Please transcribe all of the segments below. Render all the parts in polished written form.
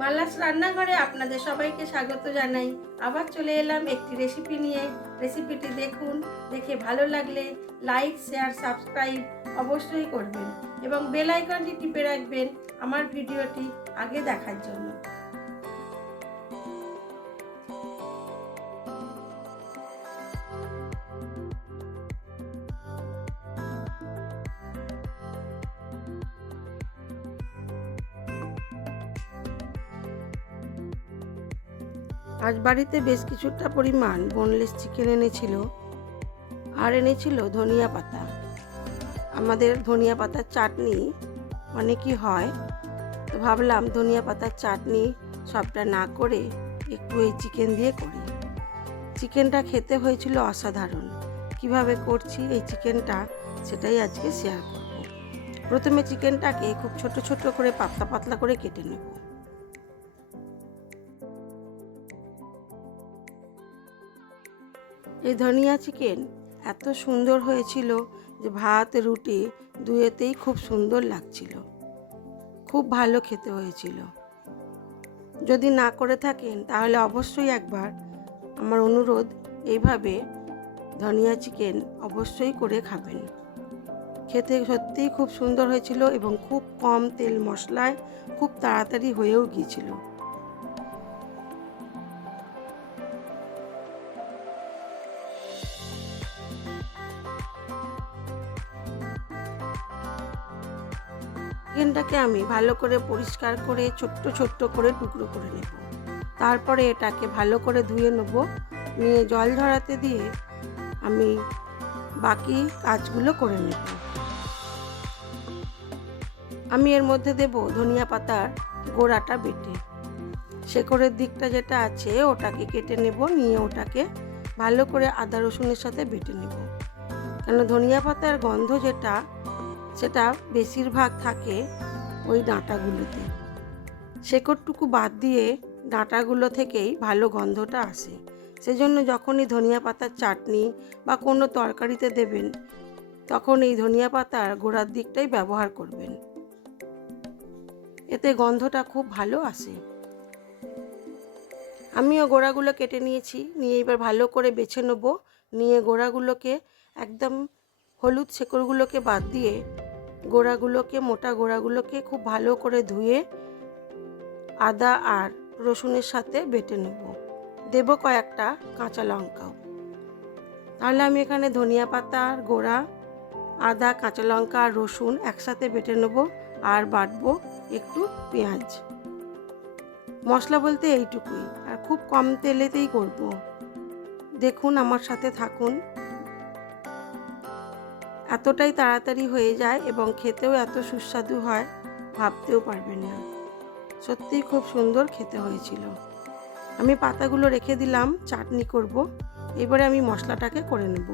মালাস রান্নাঘরে আপনাদের সবাইকে স্বাগত জানাই। আবার চলে এলাম একটি রেসিপি নিয়ে। রেসিপিটি দেখুন, দেখে ভালো লাগলে লাইক, শেয়ার, সাবস্ক্রাইব অবশ্যই করবেন এবং বেল আইকনটি টিপে রাখবেন আমার ভিডিওটি আগে দেখার জন্য। আজ বাড়িতে বেশ কিছুটা পরিমাণ বোনলেস চিকেন এনেছিল, আর এনেছিল ধনিয়া পাতা। আমাদের ধনিয়া পাতার চাটনি অনেকই হয়, তো ভাবলাম ধনিয়া পাতার চাটনি সবটা না করে একটু এই চিকেন দিয়ে করি। চিকেনটা খেতে হয়েছিল অসাধারণ। কিভাবে করছি এই চিকেনটা সেটাই আজকে শেয়ার করব। প্রথমে চিকেনটাকে খুব ছোট ছোট করে পাতলা পাতলা করে কেটে নেব। এই ধনিয়া চিকেন এত সুন্দর হয়েছিল যে ভাত রুটি দুয়েতেই খুব সুন্দর লাগছিল, খুব ভালো খেতে হয়েছিল। যদি না করে থাকেন তাহলে অবশ্যই একবার, আমার অনুরোধ, এইভাবে ধনিয়া চিকেন অবশ্যই করে খাবেন। খেতে সত্যিই খুব সুন্দর হয়েছিল এবং খুব কম তেল মশলায় খুব তাড়াতাড়ি হয়েও গিয়েছিল। চিকেনটাকে আমি ভালো করে পরিষ্কার করে ছোট্ট ছোট্ট করে টুকরো করে নেব। তারপরে এটাকে ভালো করে ধুয়ে নেব। নিয়ে জল ঝরাতে দিয়ে আমি বাকি কাজগুলো করে নেব। আমি এর মধ্যে দেব ধনিয়া পাতার গোড়াটা বেটে। শেকড়ের দিকটা যেটা আছে ওটাকে কেটে নেব, নিয়ে ওটাকে ভালো করে আদা রসুনের সাথে বেটে নেব। কেন ধনিয়া পাতার গন্ধ যেটা, সেটা বেশিরভাগ থাকে ওই ডাঁটাগুলোতে। শেকড়টুকু বাদ দিয়ে ডাঁটাগুলো থেকেই ভালো গন্ধটা আসে। সেজন্য যখনই ধনিয়া পাতার চাটনি বা কোনো তরকারিতে দেবেন, তখন এই ধনিয়া পাতার গোড়ার দিকটাই ব্যবহার করবেন, এতে গন্ধটা খুব ভালো আসে। আমিও গোড়াগুলো কেটে নিয়েছি, নিয়ে এবার ভালো করে বেছে নেব। নিয়ে গোড়াগুলোকে একদম হলুদ শেকড়গুলোকে বাদ দিয়ে গোড়াগুলোকে, মোটা গোড়াগুলোকে খুব ভালো করে ধুয়ে আদা আর রসুনের সাথে বেটে নেব। দেব কয়েকটা কাঁচা লঙ্কাও। তাহলে আমি এখানে ধনিয়া পাতার গোড়া, আদা, কাঁচা লঙ্কা আর রসুন একসাথে বেটে নেব, আর বাটবো একটু পেঁয়াজ। মশলা বলতে এইটুকুই, আর খুব কম তেলেতেই করব। দেখুন, আমার সাথে থাকুন। এতটাই তাড়াতাড়ি হয়ে যায় এবং খেতেও এত সুস্বাদু হয়, ভাবতেও পারবেন না। সত্যিই খুব সুন্দর খেতে হয়েছিল। আমি পাতাগুলো রেখে দিলাম, চাটনি করব। এবারে আমি মশলাটাকে করে নেব।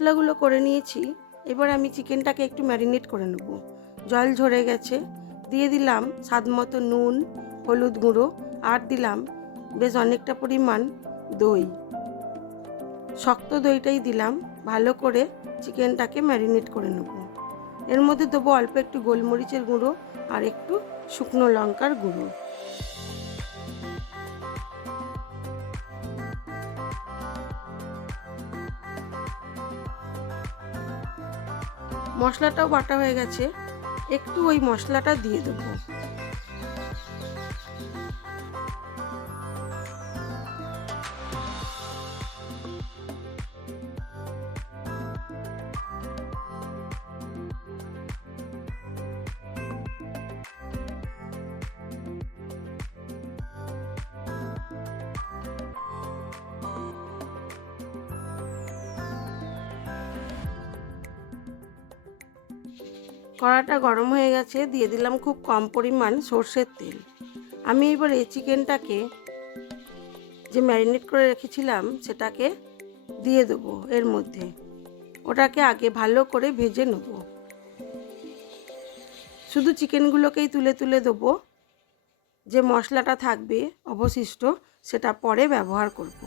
মশলাগুলো করে নিয়েছি। এবার আমি চিকেনটাকে একটু ম্যারিনেট করে নেব। জল ঝরে গেছে, দিয়ে দিলাম স্বাদ মতো নুন, হলুদ গুঁড়ো, আর দিলাম বেশ অনেকটা পরিমাণ দই। শক্ত দইটাই দিলাম। ভালো করে চিকেনটাকে ম্যারিনেট করে নেব। এর মধ্যে দেবো অল্প একটু গোলমরিচের গুঁড়ো আর একটু শুকনো লঙ্কার গুঁড়ো। মশলাটাও বাটা হয়ে গেছে, একটু ওই মশলাটা দিয়ে দেবো। কড়াটা গরম হয়ে গেছে, দিয়ে দিলাম খুব কম পরিমাণ সর্ষের তেল। আমি এবারে চিকেনটাকে যে ম্যারিনেট করে রেখেছিলাম সেটাকে দিয়ে দেবো এর মধ্যে। ওটাকে আগে ভালো করে ভেজে নেব। শুধু চিকেনগুলোকেই তুলে তুলে দেবো, যে মশলাটা থাকবে অবশিষ্ট সেটা পরে ব্যবহার করব।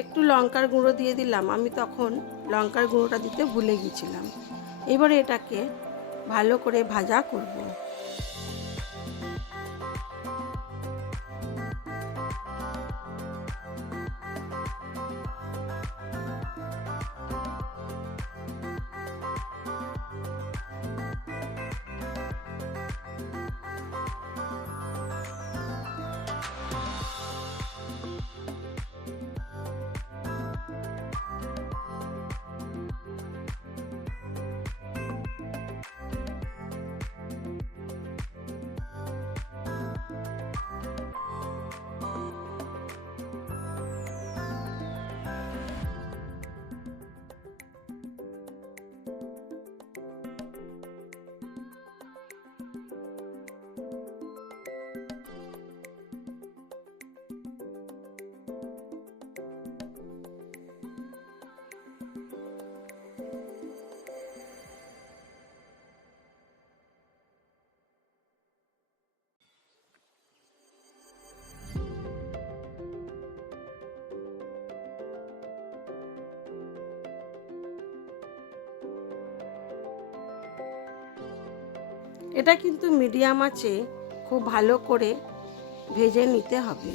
একটু লঙ্কার গুঁড়ো দিয়ে দিলাম, আমি তখন লঙ্কার গুঁড়োটা দিতে ভুলে গিয়েছিলাম। এবারে এটাকে ভালো করে ভাজা করব। এটা কিন্তু মিডিয়াম আঁচে খুব ভালো করে ভেজে নিতে হবে।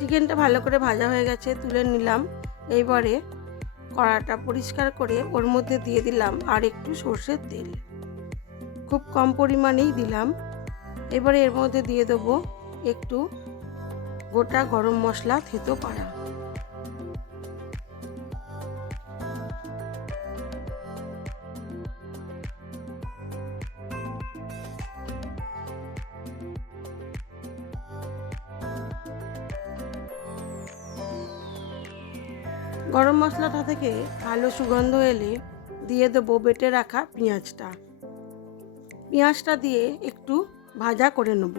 চিকেনটা ভালো করে ভাজা হয়ে গেছে, তুলে নিলাম। এইবারে কড়াটা পরিষ্কার করে ওর মধ্যে দিয়ে দিলাম আর একটু সর্ষের তেল, খুব কম পরিমাণেই দিলাম। এবারে এর মধ্যে দিয়ে দেবো একটু গোটা গরম মশলা থেতো করা। গরম মশলাটা থেকে ভালো সুগন্ধ এলে দিয়ে দেবো বেটে রাখা পেঁয়াজটা। পেঁয়াজটা দিয়ে একটু ভাজা করে নেব।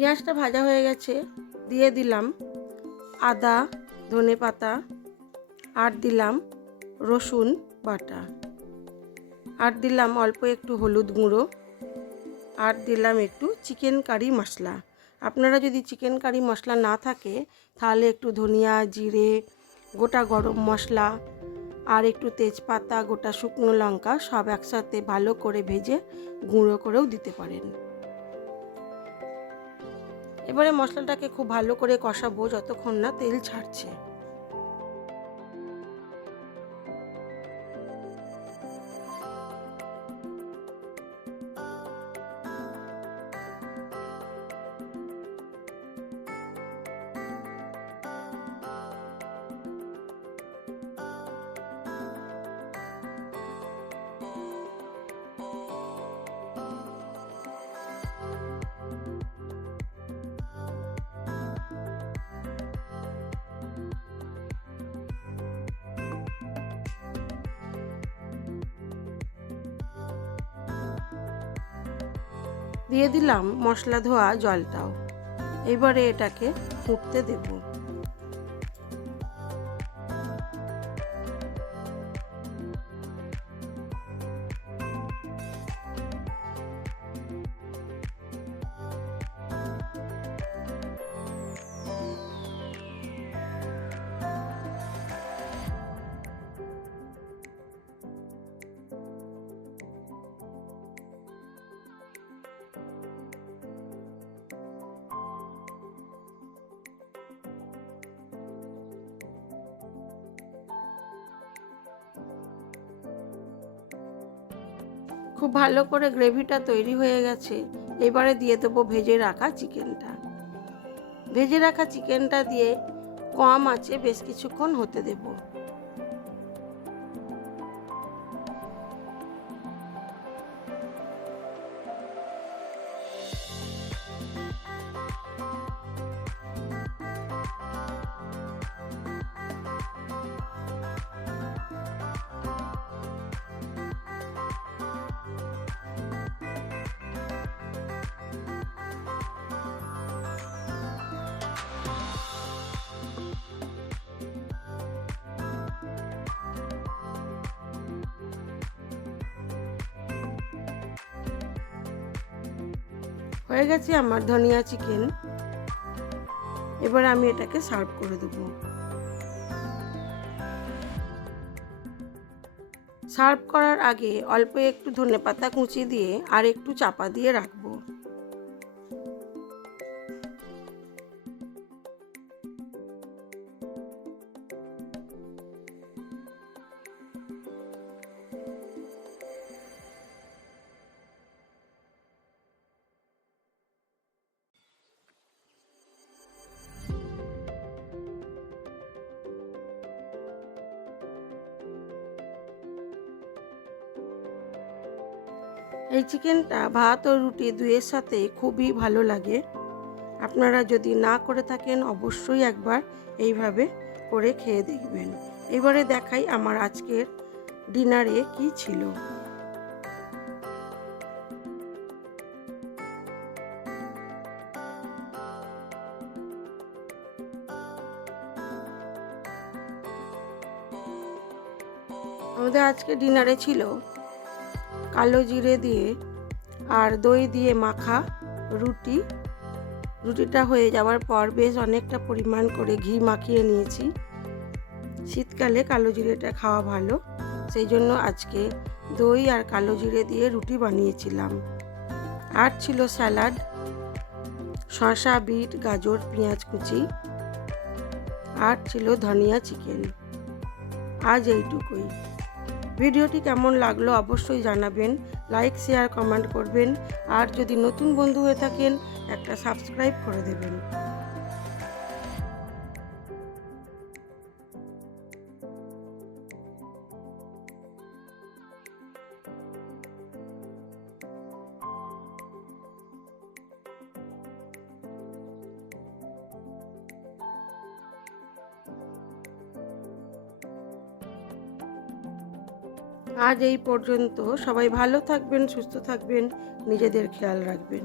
পেঁয়াজটা ভাজা হয়ে গেছে, দিয়ে দিলাম আদা, ধনেপাতা, আর দিলাম রসুন বাটা, আর দিলাম অল্প একটু হলুদ গুঁড়ো, আর দিলাম একটু চিকেন কারি মশলা। আপনারা যদি চিকেন কারি মশলা না থাকে তাহলে একটু ধনিয়া, জিরে, গোটা গরম মশলা আর একটু তেজপাতা, গোটা শুকনো লঙ্কা সব একসাথে ভালো করে ভেজে গুঁড়ো করেও দিতে পারেন। এবারে মশলাটাকে খুব ভালো করে কষাবো যতক্ষণ না তেল ছাড়ছে। দিয়ে দিলাম মশলা ধোয়া জলটাও। এবারে এটাকে ফুটতে দেব। খুব ভালো করে গ্রেভিটা তৈরি হয়ে গেছে। এবারে দিয়ে দেবো ভেজে রাখা চিকেনটা। ভেজে রাখা চিকেনটা দিয়ে কম আঁচে বেশ কিছুক্ষণ হতে দেব। হয়ে গেছে আমার ধনিয়া চিকেন। এবার আমি এটাকে সার্ভ করে দেবো। সার্ভ করার আগে অল্প একটু ধনেপাতা কুচি দিয়ে আর একটু চাপা দিয়ে রাখবো। এই চিকেনটা ভাত ও রুটি দুইয়ের সাথে খুবই ভালো লাগে। আপনারা যদি না করে থাকেন অবশ্যই একবার এইভাবে করে খেয়ে দেখবেন। এবারে দেখাই আমার আজকের ডিনারে কি ছিল। আমাদের আজকে ডিনারে ছিল কালো জিরে দিয়ে আর দই দিয়ে মাখা রুটি। রুটিটা হয়ে যাওয়ার পর বেশ অনেকটা পরিমাণ করে ঘি মাখিয়ে নিয়েছি। শীতকালে কালো জিরেটা খাওয়া ভালো, সেই জন্য আজকে দই আর কালো জিরে দিয়ে রুটি বানিয়েছিলাম। আর ছিল স্যালাড, শসা, বিট, গাজর, পেঁয়াজ কুচি, আর ছিল ধনিয়া চিকেন। আজ এইটুকুই। ভিডিওটি কেমন লাগলো অবশ্যই জানাবেন, লাইক, শেয়ার, কমেন্ট করবেন, আর যদি নতুন বন্ধু হয়ে থাকেন একটা সাবস্ক্রাইব করে দেবেন। আজ এই পর্যন্ত। সবাই ভালো থাকবেন, সুস্থ থাকবেন, নিজেদের খেয়াল রাখবেন।